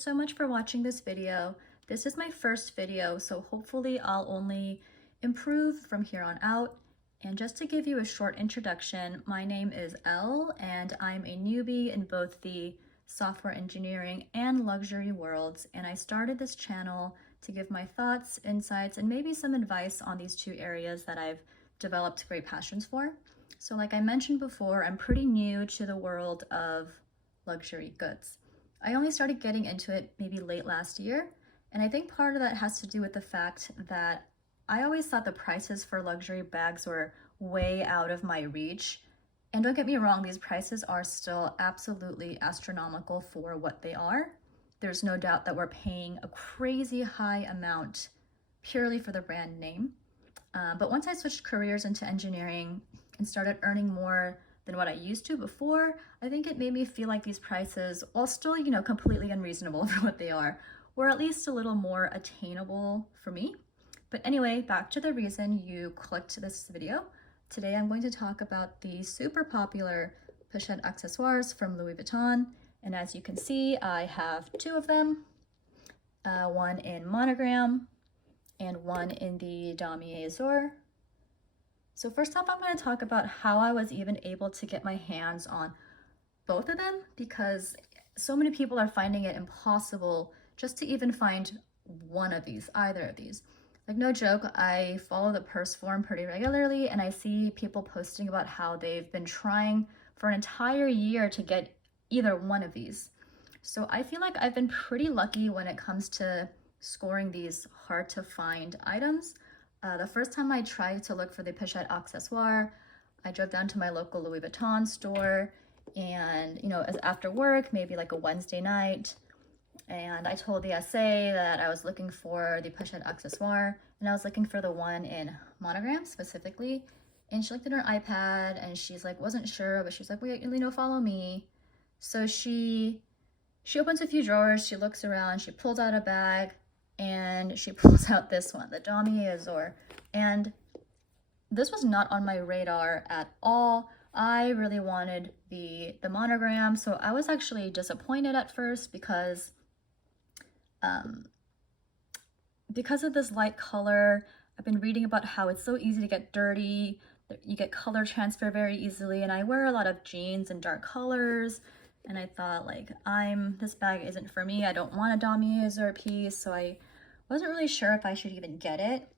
so much for watching this video. This is my first video, so hopefully I'll only improve from here on out. And just to give you a short introduction, my name is Elle, and I'm a newbie in both the software engineering and luxury worlds. And I started this channel to give my thoughts, insights, and maybe some advice on these two areas that I've developed great passions for. So like I mentioned before, I'm pretty new to the world of luxury goods. I only started getting into it maybe late last year, and I think part of that has to do with the fact that I always thought the prices for luxury bags were way out of my reach. And don't get me wrong, these prices are still absolutely astronomical for what they are. There's no doubt that we're paying a crazy high amount purely for the brand name. But once I switched careers into engineering and started earning more than what I used to before, I think it made me feel like these prices, while still, completely unreasonable for what they are, were at least a little more attainable for me. But anyway, back to the reason you clicked this video. Today I'm going to talk about the super popular Pochette Accessoires from Louis Vuitton. And as you can see, I have two of them, one in Monogram and one in the Damier Azur. So first off, I'm going to talk about how I was even able to get my hands on both of them, because so many people are finding it impossible just to even find one of these, either of these. Like, no joke, I follow the purse forum pretty regularly, and I see people posting about how they've been trying for an entire year to get either one of these. So I feel like I've been pretty lucky when it comes to scoring these hard to find items. The first time I tried to look for the Pochette Accessoire, I drove down to my local Louis Vuitton store, and as after work, maybe like a Wednesday night, and I told the SA that I was looking for the Pochette Accessoire, and I was looking for the one in Monogram specifically. And she looked at her iPad, and she's like, wasn't sure, but she's like, wait, follow me. So she opens a few drawers, she looks around, she pulls out a bag, and she pulls out this one, the Damier Azur. And this was not on my radar at all. I really wanted the Monogram, so I was actually disappointed at first because of this light color. I've been reading about how it's so easy to get dirty, you get color transfer very easily, and I wear a lot of jeans and dark colors, and I thought, like, this bag isn't for me. I don't want a Damier Azur piece, so I wasn't really sure if I should even get it.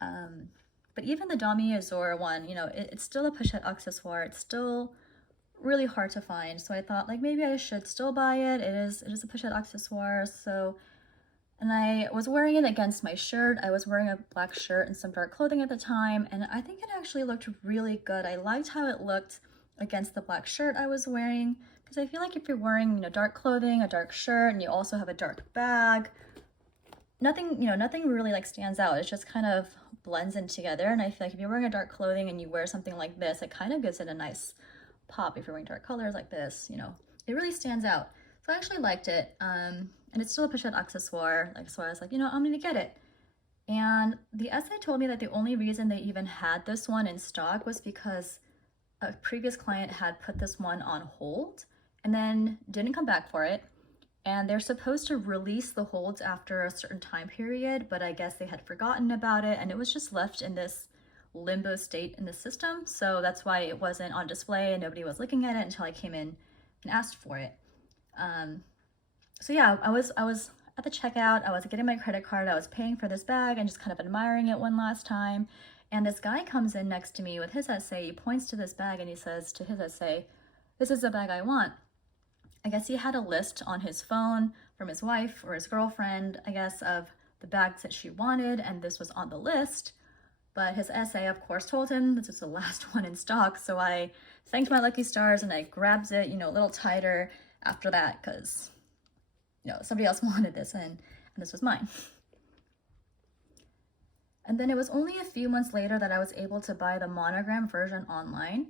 But even the Damier Azur one, it's still a Pochette Accessoire. It's still really hard to find. So I thought, like, maybe I should still buy it. It is a Pochette Accessoire. And I was wearing it against my shirt. I was wearing a black shirt and some dark clothing at the time, and I think it actually looked really good. I liked how it looked against the black shirt I was wearing, because I feel like if you're wearing, dark clothing, a dark shirt, and you also have a dark bag, nothing really like stands out. It just kind of blends in together. And I feel like if you're wearing a dark clothing and you wear something like this, it kind of gives it a nice pop. If you're wearing dark colors like this, it really stands out. So I actually liked it. And it's still a Pochette Accessoire, so I was like, I'm gonna get it. And the essay told me that the only reason they even had this one in stock was because a previous client had put this one on hold and then didn't come back for it. And they're supposed to release the holds after a certain time period, but I guess they had forgotten about it, and it was just left in this limbo state in the system. So that's why it wasn't on display and nobody was looking at it until I came in and asked for it. So yeah, I was at the checkout, I was getting my credit card, I was paying for this bag and just kind of admiring it one last time. And this guy comes in next to me with his essay, he points to this bag and he says to his essay, "This is the bag I want." I guess he had a list on his phone from his wife or his girlfriend, I guess, of the bags that she wanted, and this was on the list. But his essay, of course, told him this was the last one in stock, so I thanked my lucky stars and I grabbed it, a little tighter after that, because somebody else wanted this, and this was mine. And then it was only a few months later that I was able to buy the Monogram version online.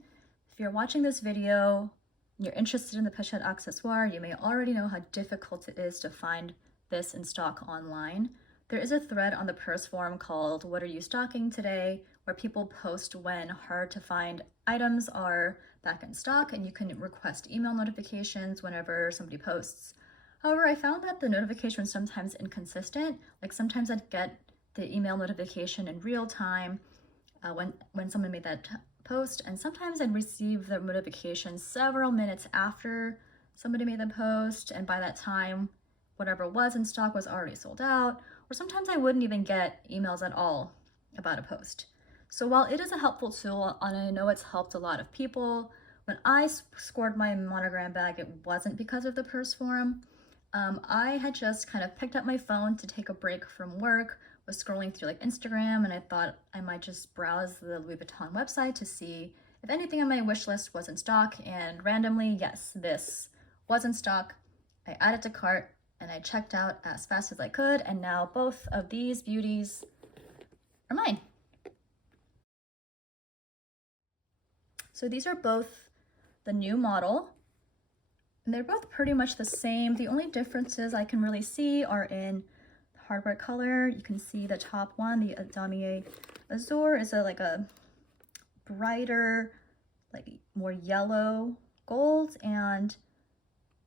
If you're watching this video, you're interested in the Pochette Accessoire, you may already know how difficult it is to find this in stock online. There is a thread on the purse forum called "What Are You Stocking Today?" where people post when hard to find items are back in stock, and you can request email notifications whenever somebody posts. However, I found that the notification was sometimes inconsistent. Like sometimes I'd get the email notification in real time when someone made that post, and sometimes I'd receive the notification several minutes after somebody made the post, and by that time, whatever was in stock was already sold out, or sometimes I wouldn't even get emails at all about a post. So while it is a helpful tool, and I know it's helped a lot of people, when I scored my Monogram bag, it wasn't because of the purse forum. I had just kind of picked up my phone to take a break from work, was scrolling through like Instagram, and I thought I might just browse the Louis Vuitton website to see if anything on my wish list was in stock, and randomly, yes, this was in stock. I added to cart and I checked out as fast as I could, and now both of these beauties are mine. So these are both the new model, and they're both pretty much the same. The only differences I can really see are in hardware color. You can see the top one, the Damier Azur, is like a brighter, like more yellow gold, and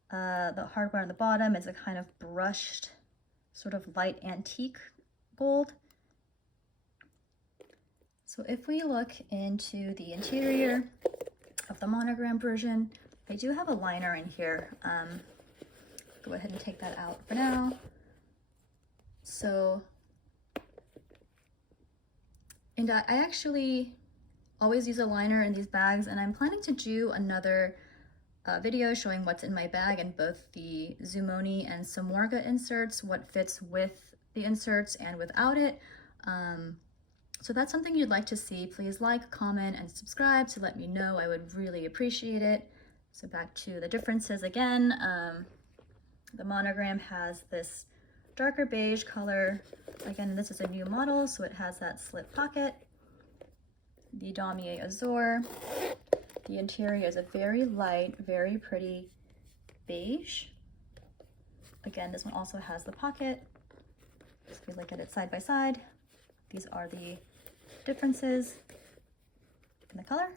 the hardware on the bottom is a kind of brushed, sort of light antique gold. So if we look into the interior of the Monogram version, I do have a liner in here. Go ahead and take that out for now. So, and I actually always use a liner in these bags, and I'm planning to do another video showing what's in my bag in both the Zumoni and Samorga inserts, what fits with the inserts and without it. So that's something you'd like to see. Please like, comment, and subscribe to let me know. I would really appreciate it. So back to the differences again. The Monogram has this darker beige color. Again, this is a new model, so it has that slip pocket. The Damier Azur, the interior is a very light, very pretty beige. Again, this one also has the pocket. So if you look at it side by side, these are the differences in the color.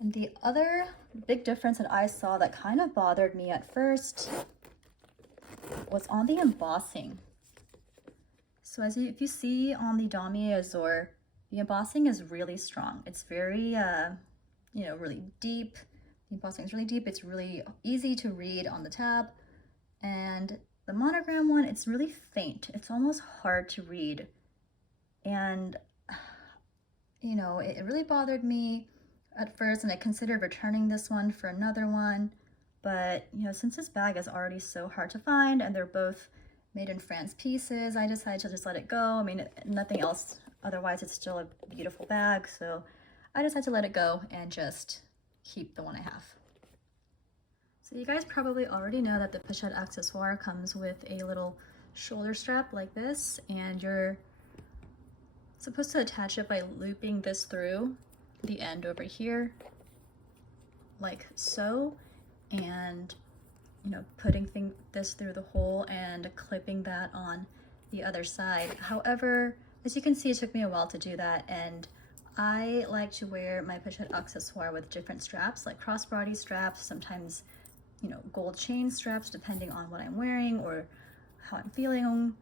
And the other big difference that I saw that kind of bothered me at first was on the embossing. So if you see on the Damier Azur, the embossing is really strong. It's very, really deep. The embossing is really deep. It's really easy to read on the tab. And the Monogram one, it's really faint. It's almost hard to read. And, it really bothered me at first, and I considered returning this one for another one. But, since this bag is already so hard to find, and they're both made in France pieces, I decided to just let it go. I mean, nothing else. Otherwise, it's still a beautiful bag. So I decided to let it go and just keep the one I have. So you guys probably already know that the Pochette Accessoire comes with a little shoulder strap like this, and you're supposed to attach it by looping this through the end over here, like so, and putting this through the hole and clipping that on the other side. However, as you can see, it took me a while to do that, and I like to wear my Pochette Accessoire with different straps, like crossbody straps, sometimes gold chain straps, depending on what I'm wearing or how I'm feeling,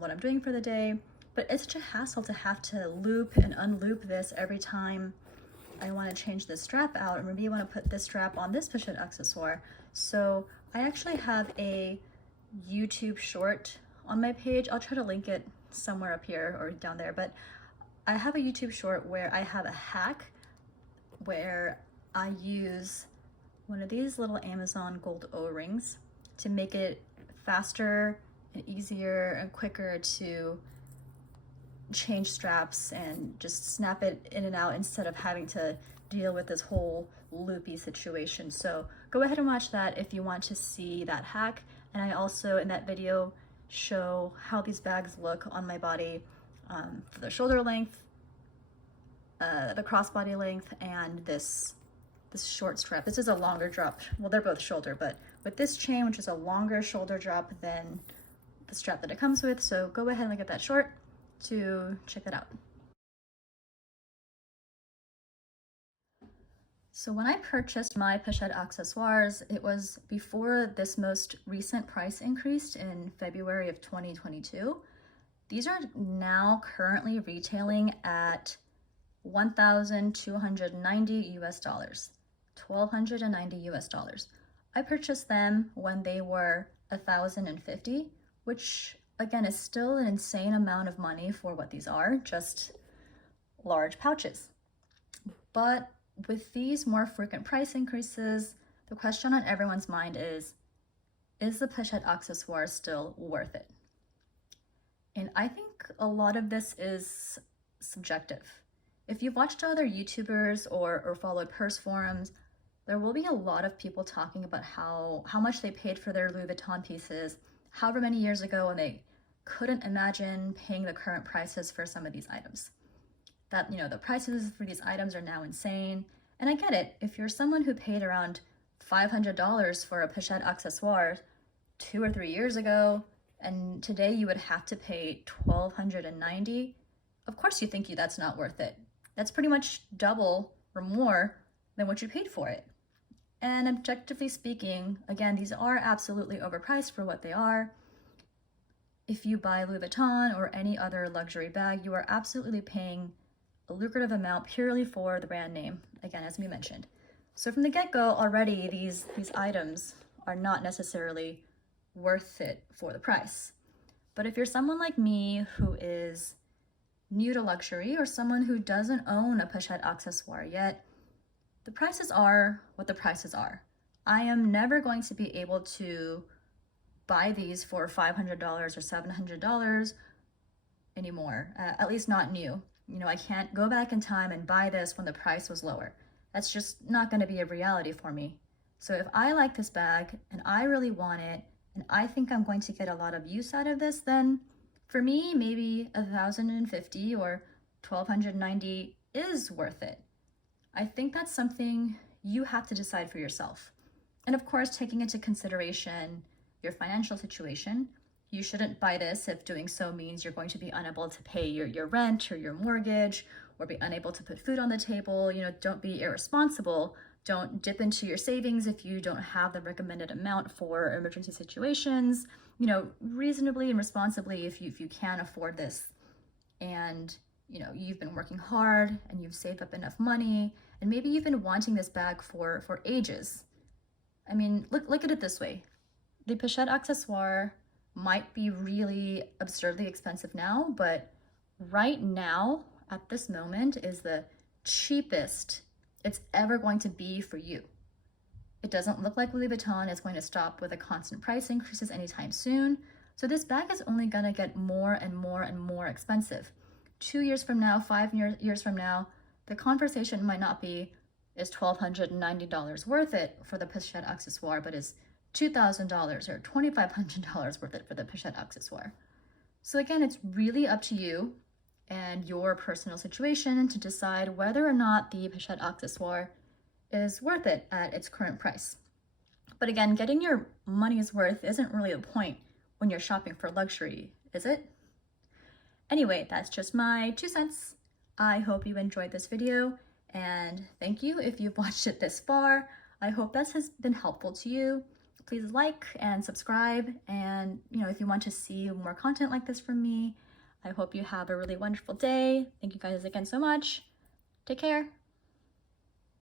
what I'm doing for the day. But it's such a hassle to have to loop and unloop this every time I want to change this strap out, or maybe you want to put this strap on this Pochette Accessoire. So I actually have a YouTube short on my page. I'll try to link it somewhere up here or down there, but I have a YouTube short where I have a hack where I use one of these little Amazon gold O-rings to make it faster and easier and quicker to change straps and just snap it in and out instead of having to deal with this whole loopy situation. So go ahead and watch that if you want to see that hack. And I also, in that video, show how these bags look on my body, for the shoulder length, the crossbody length, and this short strap. This is a longer drop. Well, they're both shoulder, but with this chain, which is a longer shoulder drop than the strap that it comes with. So go ahead and look at that short to check that out. So when I purchased my Pochette Accessoires, it was before this most recent price increase in February of 2022. These are now currently retailing at 1,290 US dollars, 1,290 US dollars. I purchased them when they were 1,050, which again is still an insane amount of money for what these are, just large pouches. But with these more frequent price increases, the question on everyone's mind is the Pochette Accessoire still worth it? And I think a lot of this is subjective. If you've watched other YouTubers or followed purse forums, there will be a lot of people talking about how much they paid for their Louis Vuitton pieces however many years ago, and they couldn't imagine paying the current prices for some of these items. That, the prices for these items are now insane. And I get it. If you're someone who paid around $500 for a Pochette Accessoire 2 or 3 years ago, and today you would have to pay $1,290, of course you think that's not worth it. That's pretty much double or more than what you paid for it. And objectively speaking, again, these are absolutely overpriced for what they are. If you buy Louis Vuitton or any other luxury bag, you are absolutely paying a lucrative amount purely for the brand name, again, as we mentioned. So from the get-go already, these items are not necessarily worth it for the price. But if you're someone like me who is new to luxury or someone who doesn't own a Pochette Accessoire yet, the prices are what the prices are. I am never going to be able to buy these for $500 or $700 anymore, at least not new. I can't go back in time and buy this when the price was lower. That's just not going to be a reality for me. So if I like this bag and I really want it, and I think I'm going to get a lot of use out of this, then for me, maybe 1,050 or 1,290 is worth it. I think that's something you have to decide for yourself. And of course, taking into consideration your financial situation, you shouldn't buy this if doing so means you're going to be unable to pay your rent or your mortgage, or be unable to put food on the table. Don't be irresponsible. Don't dip into your savings if you don't have the recommended amount for emergency situations. Reasonably and responsibly if you can afford this, and you've been working hard and you've saved up enough money, and maybe you've been wanting this bag for ages. I mean, look at it this way. The Pochette Accessoire might be really absurdly expensive now, but right now, at this moment, is the cheapest it's ever going to be for you. It doesn't look like Louis Vuitton is going to stop with the constant price increases anytime soon, so this bag is only going to get more and more and more expensive. 2 years from now, 5 years from now, the conversation might not be, is $1,290 worth it for the Pochette Accessoire, but is $2,000 or $2,500 worth it for the Pochette Accessoire. So again, it's really up to you and your personal situation to decide whether or not the Pochette Accessoire is worth it at its current price. But again, getting your money's worth isn't really the point when you're shopping for luxury, is it? Anyway, that's just my 2 cents. I hope you enjoyed this video, and thank you if you've watched it this far. I hope this has been helpful to you. Please like and subscribe, and if you want to see more content like this from me, I hope you have a really wonderful day. Thank you guys again so much. Take care.